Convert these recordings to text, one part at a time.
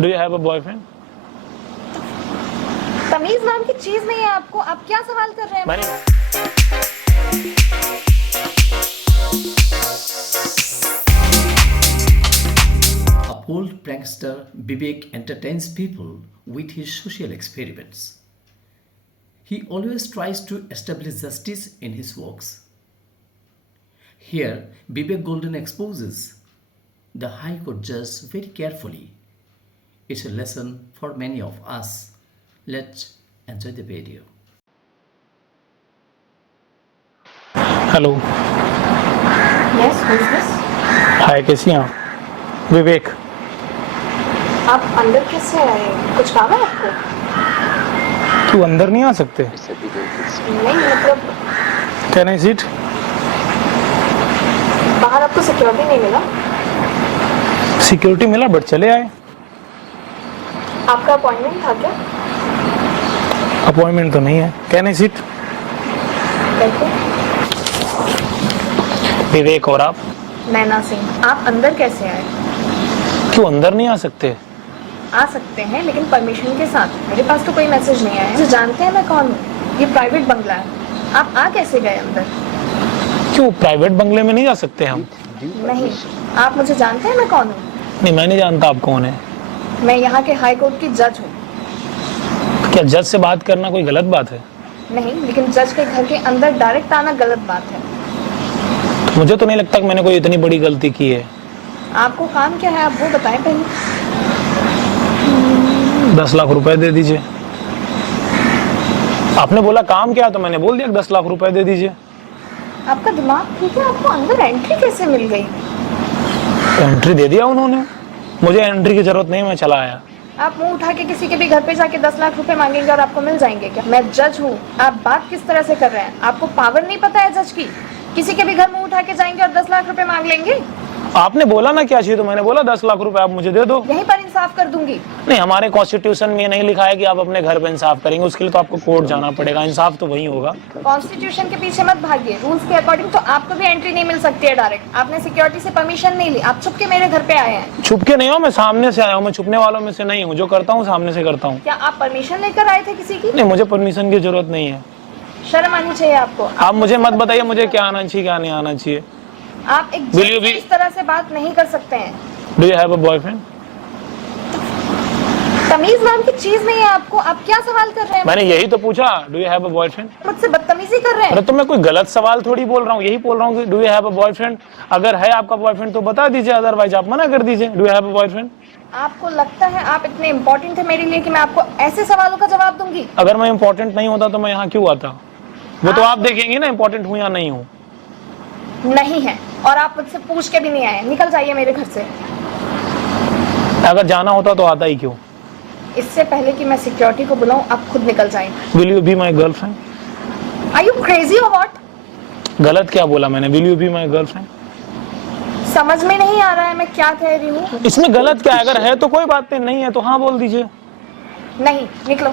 Do you have a boyfriend? तमीज नाम की चीज नहीं है आपको, आप क्या सवाल कर रहे हैं? मैंने A bold prankster, Vivek entertains people with his social experiments. He always tries to establish justice in his works. Here, Vivek Golden exposes the High Court judge very carefully. It's a lesson for many of us. Let's enjoy the video. Hello, yes, who is this? Hi, कैसी हैं आप? विवेक। आप अंदर कैसे आए? कुछ काम है आपको? क्यों अंदर नहीं आ सकते? नहीं मतलब कैन आई सीट? बाहर आपको सिक्योरिटी नहीं मिला? सिक्योरिटी मिला बट चले आए। आपका अपॉइंटमेंट था क्या? अपॉइंटमेंट तो नहीं है। Can I seat? बैठो। विवेक और आप? नैना सिंह। आप अंदर कैसे आए? क्यों अंदर नहीं आ सकते? आ सकते हैं लेकिन परमिशन के साथ। मेरे पास तो कोई मैसेज नहीं आया। मुझे जानते हैं मैं कौन हूँ? ये प्राइवेट बंगला है। आप आ कैसे गए अंदर? क्यों प्राइवेट बंगले में नहीं जा सकते हम? नहीं, आप मुझे जानते हैं मैं कौन हूँ? नहीं, मैं नहीं जानता आप कौन है। मैं यहाँ के हाई कोर्ट की जज हूँ। क्या जज से बात करना कोई गलत बात है? नहीं, लेकिन जज के घर के अंदर डायरेक्ट आना गलत बात है। मुझे तो नहीं लगता कि मैंने कोई इतनी बड़ी गलती की है। आपको काम क्या है आप वो बताएं पहले। 10 लाख रुपए दे दीजिए। आपने बोला काम क्या है तो मैंने बोल दिया 10 लाख रुपए दे दीजिए। आपका दिमाग ठीक है? आपको अंदर एंट्री कैसे मिल गई? एंट्री दे दिया उन्होंने। मुझे एंट्री की जरूरत नहीं, मैं चला आया। आप मुंह उठा के किसी के भी घर पे जाके 10 लाख रुपए मांगेंगे और आपको मिल जाएंगे क्या? मैं जज हूँ। आप बात किस तरह से कर रहे हैं? आपको पावर नहीं पता है जज की? किसी के भी घर मुंह उठा के जाएंगे और 10 लाख रुपए मांग लेंगे? आपने बोला ना क्या चाहिए तो मैंने बोला 10 लाख रुपए आप मुझे दे दो। यहीं पर इंसाफ कर दूंगी। नहीं, हमारे कॉन्स्टिट्यूशन में नहीं लिखा है कि आप अपने घर पे इंसाफ करेंगे। उसके लिए तो आपको कोर्ट जाना पड़ेगा। इंसाफ तो वही होगा। कॉन्स्टिट्यूशन के पीछे मत भागिए। रूल्स के अकॉर्डिंग तो आपको भी एंट्री नहीं मिल सकती है डायरेक्ट। आपने सिक्योरिटी से परमिशन नहीं ली, आप छुप के मेरे घर पे आए हैं। छुप के नहीं हूँ, मैं सामने से आया हूँ। मैं छुपने वालों में से नहीं हूँ। जो करता हूँ सामने से करता हूँ। क्या आप परमिशन लेकर आए थे किसी की? नहीं, मुझे परमिशन की जरूरत नहीं है। शर्म आनी चाहिए आपको। आप मुझे मत बताइए मुझे क्या आना चाहिए क्या नहीं आना चाहिए। आप एक जज से इस तरह से बात नहीं कर सकते हैं। Do you have a boyfriend? तमीज नाम की चीज नहीं है आपको, आप क्या सवाल कर रहे हैं? मैंने यही तो पूछा, do you have a boyfriend? मुझसे बदतमीजी कर रहे हैं। अरे तो मैं कोई गलत सवाल थोड़ी बोल रहा हूँ, यही बोल रहा हूँ कि do you have a boyfriend. अगर है आपका बॉयफ्रेंड तो बता दीजिए, अदरवाइज आप मना कर दीजिए। Do you have a boyfriend? आपको लगता है आप इतने इम्पोर्टेंट है मेरे लिए कि मैं आपको ऐसे सवालों का जवाब दूंगी? अगर मैं इंपॉर्टेंट नहीं होता तो मैं यहाँ क्यों आता? वो तो आप देखेंगे ना इंपॉर्टेंट हूँ या नहीं हूँ। नहीं है, और आप मुझसे पूछ के भी नहीं आए। निकल जाइए मेरे घर से। अगर जाना होता तो आता ही क्यों? इससे पहले कि मैं सिक्योरिटी को बुलाऊं आप खुद निकल जाएं। Will you be my girlfriend? Are you crazy or what? गलत क्या बोला मैंने? Will you be my girlfriend? समझ में नहीं आ रहा है मैं क्या कह रही हूँ। इसमें गलत क्या है? अगर है तो कोई बात नहीं है तो हाँ बोल दीजिए। नहीं, निकलो।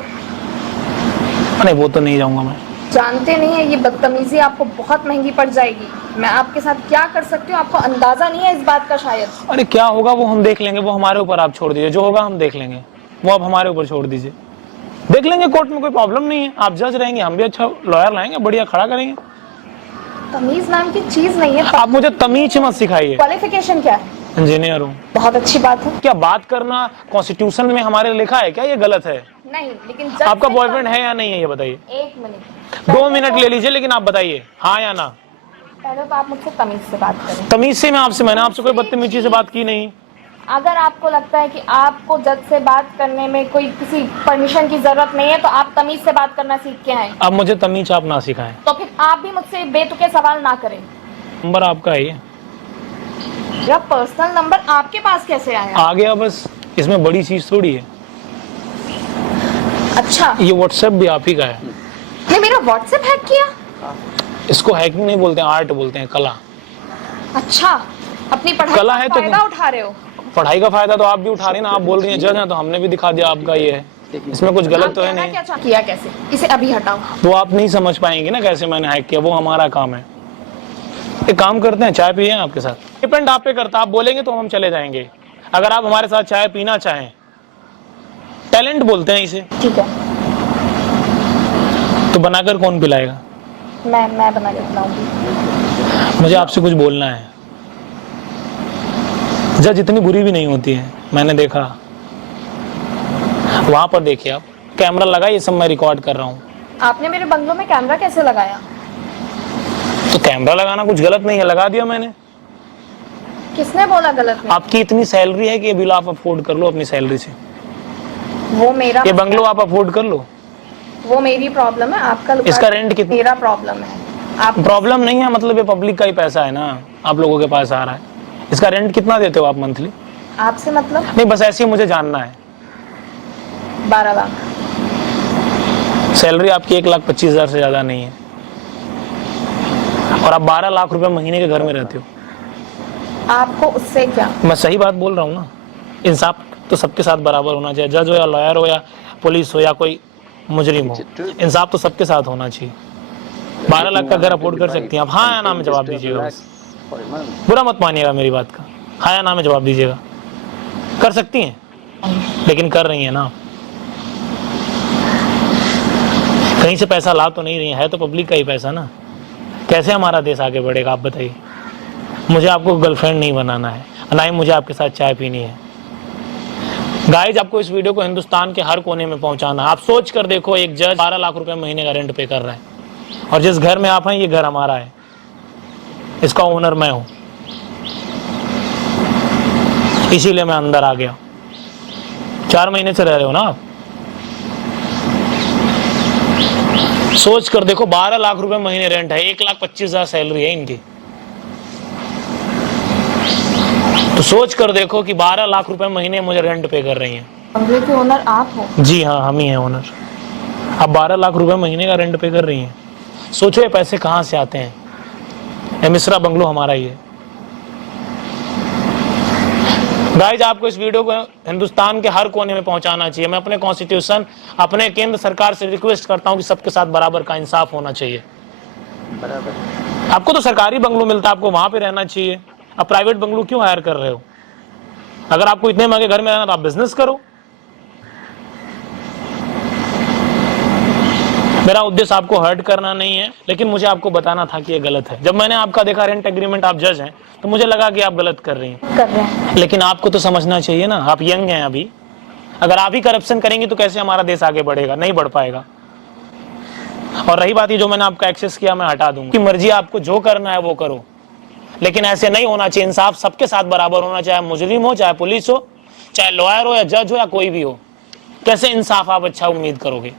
नहीं, वो तो नहीं जाऊंगा मैं। जानते नहीं है ये बदतमीजी आपको बहुत महंगी पड़ जाएगी। मैं आपके साथ क्या कर सकती हूँ आपको अंदाजा नहीं है इस बात का शायद। अरे क्या होगा वो हम देख लेंगे। वो हमारे ऊपर आप छोड़ दीजिए। जो होगा हम देख लेंगे। वो आप हमारे ऊपर छोड़ दीजिए। देख लेंगे कोर्ट में, कोई प्रॉब्लम नहीं है। आप जज रहेंगे, हम भी अच्छा लॉयर लाएंगे, बढ़िया खड़ा करेंगे। तमीज नाम की चीज नहीं है। आप मुझे तमीज मत सिखाइए। क्वालिफिकेशन क्या है? इंजीनियर हूँ। बहुत अच्छी बात है। क्या बात करना कॉन्स्टिट्यूशन में हमारे लिखा है क्या? ये गलत है। नहीं, लेकिन आपका बॉयफ्रेंड है या नहीं है ये बताइए। 1 मिनट, 2 मिनट ले लीजिए, लेकिन आप बताइए हाँ या ना। पहले तो आप मुझसे तमीज से बात करें। तमीज से मैंने आपसे कोई बदतमीजी से बात की नहीं। अगर आपको लगता है कि आपको जज से बात करने में कोई किसी परमिशन की जरूरत नहीं है तो आप तमीज से बात करना सीख के आए। अब मुझे तमीज आप ना सिखाएं। तो फिर आप भी मुझसे बेतुके सवाल ना करें। नंबर आपका है ये? मेरा पर्सनल नंबर आपके पास कैसे आया? आ गया बस, इसमें बड़ी चीज थोड़ी है। अच्छा, ये व्हाट्सएप भी आप ही का है? ये मेरा व्हाट्सएप हैक किया? इसको हैकिंग नहीं बोलते हैं, आर्ट बोलते हैं, कला। अच्छा, अपनी पढ़ाई कला का है तो फायदा उठा रहे हो? पढ़ाई का फायदा तो आप भी उठा रहे हैं ना। आप बोल रही हैं जज हैं तो हमने भी दिखा दिया आपका ये है। इसमें कुछ गलत तो है नहीं। क्या किया कैसे? इसे अभी हटाओ। तो आप नहीं समझ पाएंगे ना कैसे मैंने हैक किया। वो हमारा काम है। एक काम करते हैं, चाय पिए आपके साथ। डिपेंड आप पे करता। आप बोलेंगे तो हम चले जाएंगे। अगर आप हमारे साथ चाय पीना चाहें टैलेंट बोलते हैं इसे। ठीक है, तो बनाकर कौन पिलाएगा? मैं बना के खिलाऊंगी। मुझे आपसे कुछ बोलना है। जज इतनी बुरी भी नहीं होती है, मैंने देखा। वहां पर देखिए आप, कैमरा लगा, ये सब मैं रिकॉर्ड कर रहा हूँ। आपने मेरे बंगलों में कैमरा कैसे लगाया? तो कैमरा लगाना कुछ गलत नहीं है, लगा दिया मैंने। किसने बोला गलत नहीं? आपकी इतनी सैलरी है कि ये बिल आप अफोर्ड कर लो अपनी सैलरी से। वो मेरा, ये बंगलो आप अफोर्ड कर लो। वो मेरी प्रॉब्लम है। आपका इसका रेंट कितना? मेरा प्रॉब्लम है। आप प्रॉब्लम नहीं है, मतलब ये पब्लिक का ही पैसा है ना, आप लोगों के पास आ रहा है। इसका रेंट कितना देते हो आप मंथली? आपसे मतलब? नहीं, बस ऐसे ही मुझे जानना है। 12 लाख। सैलरी आपकी 1,25,000 से ज्यादा नहीं है, और आप 12 लाख रुपए महीने के घर में रहते हो। आपको उससे क्या? मैं सही बात बोल रहा हूँ ना। इंसाफ तो सबके साथ बराबर होना चाहिए, जज हो या लॉयर हो या पुलिस हो या कोई मुजरिम हो, इंसाफ तो सबके साथ होना चाहिए। 12 लाख का घर अफोर्ड कर सकती हैं आप? हाँ या ना में जवाब दीजिएगा, बस बुरा मत मानिएगा मेरी बात का। हाँ या ना में जवाब दीजिएगा। कर सकती हैं, लेकिन कर रही हैं ना? कहीं से पैसा ला तो नहीं रही है तो पब्लिक का ही पैसा ना। कैसे हमारा देश आगे बढ़ेगा आप बताइए? मुझे आपको गर्लफ्रेंड नहीं बनाना है, ना ही मुझे आपके साथ चाय पीनी है। गाइज, आपको इस वीडियो को हिंदुस्तान के हर कोने में पहुंचाना है। आप सोच कर देखो, एक जज 12 लाख रुपए महीने का रेंट पे कर रहा है, और जिस घर में आप हैं ये घर हमारा है, इसका ओनर मैं हूं, इसीलिए मैं अंदर आ गया। 4 महीने से रह रहे हो ना आप? सोच कर देखो, 12 लाख रुपए महीने रेंट है, 1,25,000 सैलरी है इनकी। तो सोच कर देखो कि 12 लाख रुपए महीने मुझे रेंट पे कर रही हैं। बंगले के ओनर आप हो? जी हाँ, हम ही हैं ओनर। अब 12 लाख रुपए महीने का रेंट पे कर रही हैं। सोचो ये पैसे कहाँ से आते हैं? ये मिश्रा बंगलो हमारा ही है। गाइज, आपको इस वीडियो को हिंदुस्तान के हर कोने में पहुंचाना चाहिए। मैं अपने कॉन्स्टिट्यूशन, अपने केंद्र सरकार से रिक्वेस्ट करता हूं कि सबके साथ बराबर का इंसाफ होना चाहिए। बराबर। आपको तो सरकारी बंगलो मिलता है, आपको वहां पे रहना चाहिए। अब प्राइवेट बंगलो क्यों हायर कर रहे हो? अगर आपको इतने महंगे घर में रहना तो आप बिजनेस करो। मेरा उद्देश्य आपको हर्ट करना नहीं है, लेकिन मुझे आपको बताना था कि ये गलत है। जब मैंने आपका देखा रेंट एग्रीमेंट, आप जज हैं, तो मुझे लगा कि आप गलत कर रही हैं। कर रहे हैं। लेकिन आपको तो समझना चाहिए ना, आप यंग हैं अभी। अगर आप ही करप्शन करेंगे तो कैसे हमारा देश आगे बढ़ेगा? नहीं बढ़ पाएगा। और रही बात, ये जो मैंने आपका एक्सेस किया मैं हटा दूंगा। कि मर्जी, आपको जो करना है वो करो, लेकिन ऐसे नहीं होना चाहिए। इंसाफ सबके साथ बराबर होना, चाहे मुजरिम हो, चाहे पुलिस हो, चाहे लॉयर हो या जज हो या कोई भी हो। कैसे इंसाफ आप अच्छा उम्मीद करोगे?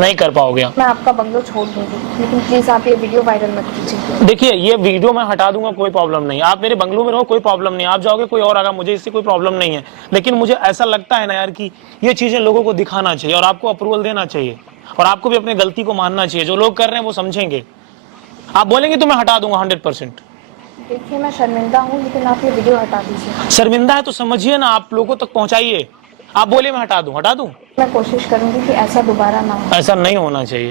नहीं कर पाओगे आप। मैं आपका बंगलो छोड़ दूंगी, लेकिन प्लीज आप ये वीडियो वायरल मत कीजिए। देखिए, ये वीडियो मैं हटा दूंगा, कोई प्रॉब्लम नहीं। आप मेरे बंगलो में रहो, कोई प्रॉब्लम नहीं। आप जाओगे, कोई और आगा, मुझे इससे कोई प्रॉब्लम नहीं है। लेकिन मुझे ऐसा लगता है ना यार कि ये चीजें लोगों को दिखाना चाहिए और आपको अप्रूवल देना चाहिए, और आपको भी अपनी गलती को मानना चाहिए। जो लोग कर रहे हैं वो समझेंगे। आप बोलेंगे तो मैं हटा दूंगा 100%। देखिए, मैं शर्मिंदा हूँ, लेकिन आप ये वीडियो हटा दीजिए। शर्मिंदा है तो समझिए ना, आप लोगों तक पहुंचाइए। आप बोले मैं हटा दूं, हटा दूं? मैं कोशिश करूंगी कि ऐसा दोबारा ना हो। ऐसा नहीं होना चाहिए।